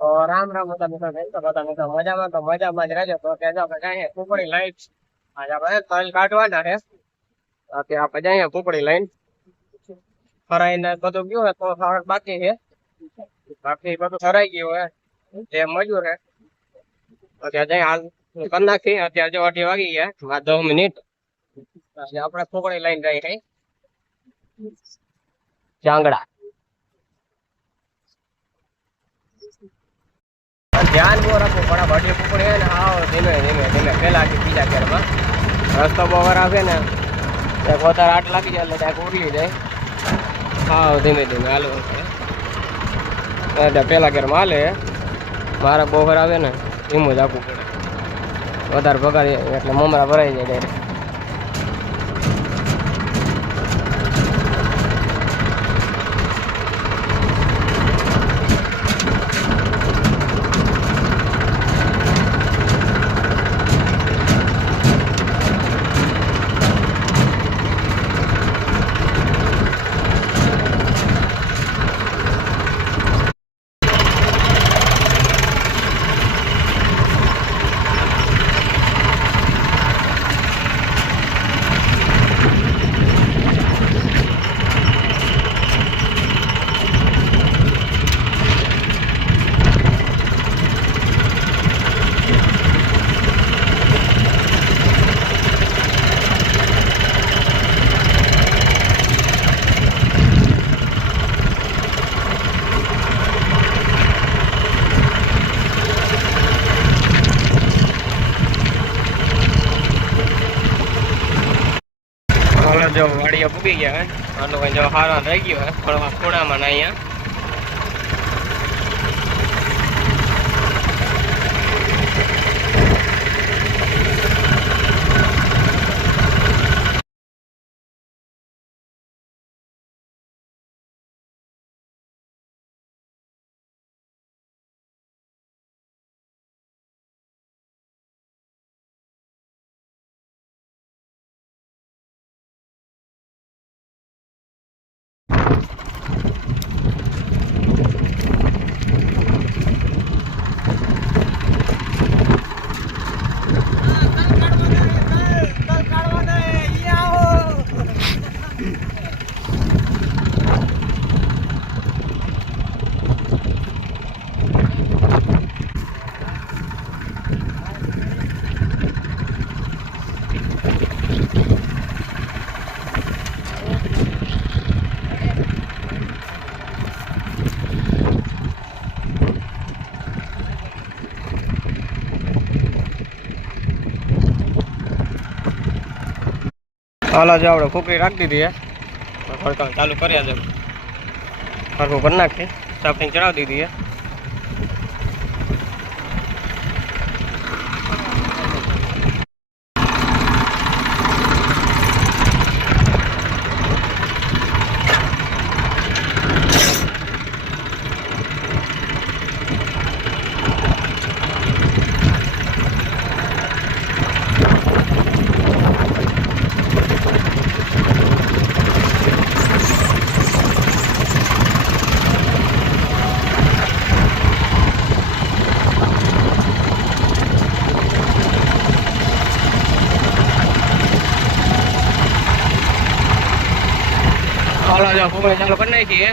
તો રામ રામ બધા મિત્રો બેન તો બધા મિત્રો મજામાં તો મજામાં જ રહેજો તો કે જો આપણે જાય કુકડી લાઈન આજે આપણે તલ કાઢવાના છે અત્યારે આપણે જાય કુકડી લાઈન ફરાઈને બધું ગયું હોય તો બાકી છે બાકી બધું ફરાઈ ગયું હોય જે મજૂર છે અત્યારે જાય હાલ કરી નાખી અત્યારે જો 8 વાગી ગયા 10 મિનિટ આપણે કુકડી લાઈન જાય છે ચાંગડા ધ્યાન બહુ રાખવું પણ ભટી કુકડી હોય ને આવો ધીમે ધીમે ધીમે પેલા બીજા ઘરમાં રસ્તો બહુ ખરાબ છે ને એક વધારે આટ લાગી જાય એટલે ત્યાં ઉરલી જાય હા ધીમે ધીમે હાલો એટલે પેલા ઘરમાં હાલે મારે બહુ ખરાબ આવે ને ધીમું જ આપવું પડે વધારે ભગાડી એટલે મમરા ભરાઈ જાય ડાયરેક્ટ જો વાડીઓ પૂગી ગયા હે આટલું કઈ જો હારા રહી ગયો હે થોડા ખોડામાં ના અહીંયા હાલો જો આપણે કુકડી રાખી દીધી હે ખડકાવ ચાલુ કર્યા છે ખડકું કરી નાખી સ્ટફિંગ ચડાવી દીધી હે હાલો જો કુકડી ચાલુ કરી નાખી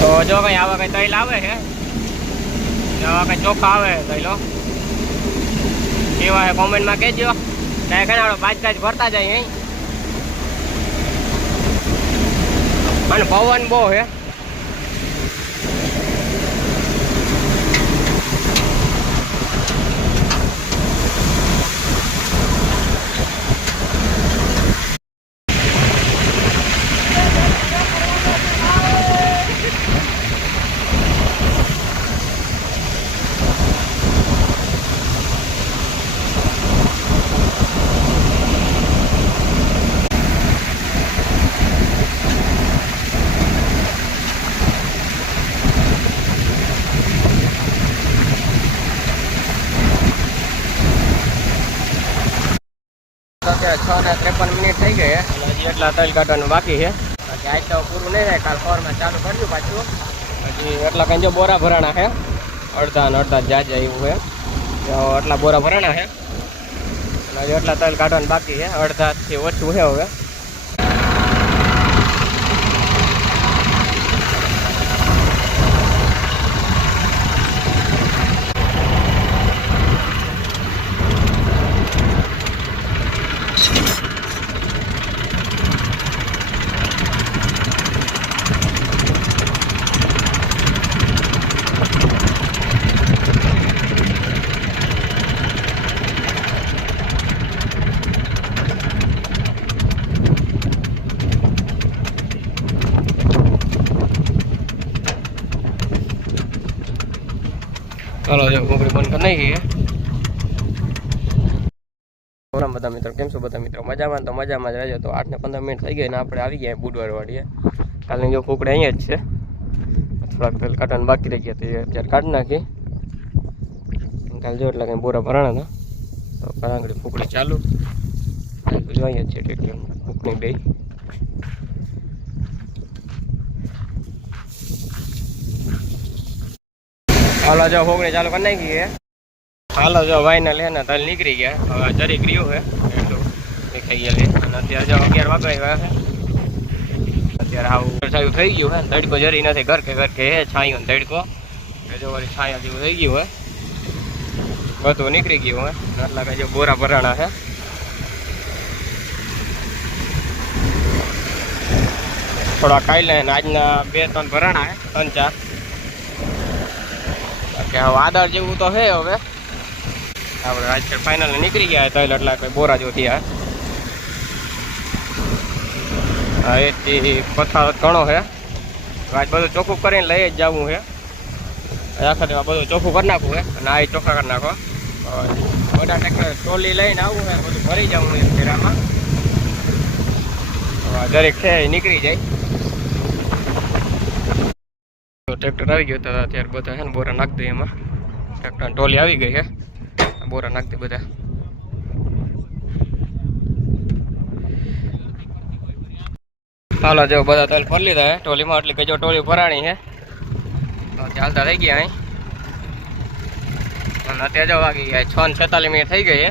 તો જો કઈ આવા કઈ તૈલ આવે છે આવા કઈ ચોખા આવે તૈલો કેવા કોમેન્ટમાં કહેજો ત્યાં ઘણા બાજકાજ ભરતા જાય અહીં અને પવન બહુ હે અત્યારે 6:53 મિનિટ થઈ ગઈ છે અને હજી એટલા તલ કાઢવાનું બાકી છે. બાકી આજ તો પૂરું નહીં થાય, કાલ સવારમાં ચાલુ કરજો પાછું. હજી એટલા કંઈ જો બોરા ભરાણા છે, અડધા ને અડધા જાજા એવું છે. એટલા બોરા ભરાણા છે અને હજી એટલા તલ કાઢવાનું બાકી છે, અડધાથી ઓછું છે હવે. ચાલો જો કોકડી બંધ કરી નાખીએ. બધા મિત્રો કેમ છો? બધા મિત્રો મજામાં? તો મજામાં જ રહેજો. તો 8 ને 15 મિનિટ થઈ ગઈ ને આપણે આવી ગયા બુધવાર વાળીએ. કાલની જો કોકડી અહીંયા જ છે, થોડાક તેલ કાઢવાનું બાકી રહી ગયા તો અત્યારે કાઢી નાખી. કાલ જો એટલે કંઈ બોરા ભરાણા હતા તો કાંગડી ફૂકડી ચાલુ જો અહીંયા જ છે ટેટીએમ ફૂકણી બે. હાલો જો ફૂકણી ચાલુ કરી નાખી છે. હાલો જો વાયના લે ને તલ નીકળી ગયા, હવે જરીક રહ્યું છે એટલું દેખાઈ ગયા. અને અત્યારે જો 11 વાગવા આવ્યા છે. અત્યારે આવું છાયું થઈ ગયું છે, તડકો જરી નથી, ઘર કે હે છાયું તડકો જો વળી છાયા જેવું થઈ ગયું હોય, બધું નીકળી ગયું હોય. એટલા કઈ જો બોરા ભરાણા છે. થોડા ખાઈ લે ને આજના 2-3 ભરાણા છે, 3-4. બાકી હવે આદર જેવું તો છે. હવે આપણે આજ ફાઇનલ નીકળી ગયા તો એટલા કોઈ બોરા જો થયા. હા એથી પથાર ઘણો છે. આજ બધું ચોખ્ખું કરીને લઈ જ જવું છે. આખા દિવસ બધું ચોખ્ખું કરી નાખવું છે અને આ ચોખ્ખા કરી નાખો. બધા ટ્રેક્ટર ટ્રોલી લઈને આવવું છે, બધું ભરી જવું છે ફેરામાં. દરેક છે એ નીકળી જાય. ટ્રેક્ટર આવી ગયું તો અત્યારે બધા છે ને બોરા નાખી દે. એમાં ટ્રેક્ટર ટ્રોલી આવી ગઈ છે, બોરા નાખી દે બધા. હાલો જો બધા તલ ભરી લીધા છે ટોલીમાં. એટલે કે જો ટોલી ભરાણી છે ચાલતા થઈ ગયા અહીં. અને અત્યારે જો વાગી ગયા 6:46 મિનિટ થઈ ગઈ છે.